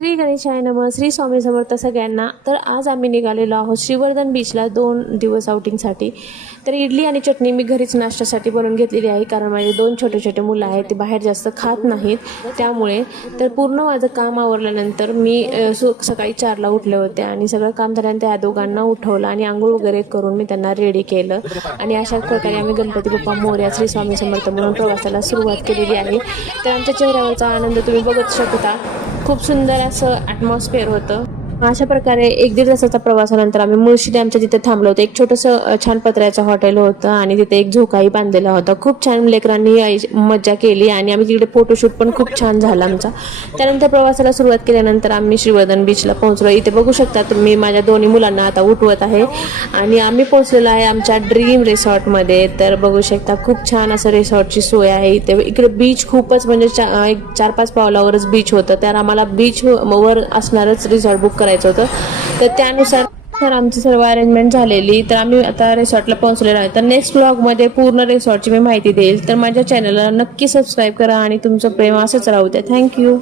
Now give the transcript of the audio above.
श्री गणेशाय नमः. श्री स्वामी समर्थ सगळ्यांना. तर आज आम्ही निघालेलो आहोत श्रीवर्धन बीचला 2 दिवस आउटिंगसाठी. तर इडली आणि चटणी मी घरीच नाश्त्यासाठी बनवून घेतलेली आहे, कारण माझे 2 छोटे छोटे मुलं आहेत, ते बाहेर जास्त खात नाहीत त्यामुळे. तर पूर्ण माझं काम आवरल्यानंतर मी सकाळी 4ला उठले होते आणि सगळं काम झाल्यानंतर त्या दोघांना उठवलं आणि आंघोळ वगैरे करून मी त्यांना रेडी केलं. आणि अशाच प्रकारे आम्ही गणपती बाप्पा मोरया श्री स्वामी समर्थ म्हणून प्रवासाला सुरुवात केलेली आहे. तर आमच्या चेहऱ्यावरचा आनंद तुम्ही बघत शकता. खूप सुंदर असं ॲटमॉस्फिअर होतं. अशा प्रकारे 1-1.5 तासाचा प्रवासानंतर आम्ही मुळशी डॅमच्या तिथे थांबलो होतो. एक छोटंसं छान पत्र्याचं हॉटेल होतं आणि तिथे एक झोकाही बांधलेला होता. खूप छान लेकरांनी मज्जा केली आणि आम्ही तिकडे फोटोशूट पण खूप छान झाला आमचा. त्यानंतर प्रवासाला सुरुवात केल्यानंतर आम्ही श्रीवर्धन बीचला पोहोचलो. इथे बघू शकता तुम्ही, माझ्या दोन्ही मुलांना आता उठवत आहे आणि आम्ही पोहोचलेलो आहे आमच्या ड्रीम रिसॉर्टमध्ये. तर बघू शकता खूप छान असं रिसॉर्टची सोय आहे इथे. इकडे बीच खूपच म्हणजे 4-5 पावलावरच बीच होतं, तर आम्हाला बीच वर असणारच रिसॉर्ट बुक करायचं होतं. तर त्यानुसार आमची सर्व अरेंजमेंट झालेली. तर आम्ही आता रिसॉर्टला पोहोचलेलो आहे. तर नेक्स्ट व्लॉगमध्ये पूर्ण रिसॉर्टची मी माहिती देईल. तर माझ्या चॅनलला नक्की सबस्क्राईब करा आणि तुमचं प्रेम असंच राहू द्या. थँक्यू.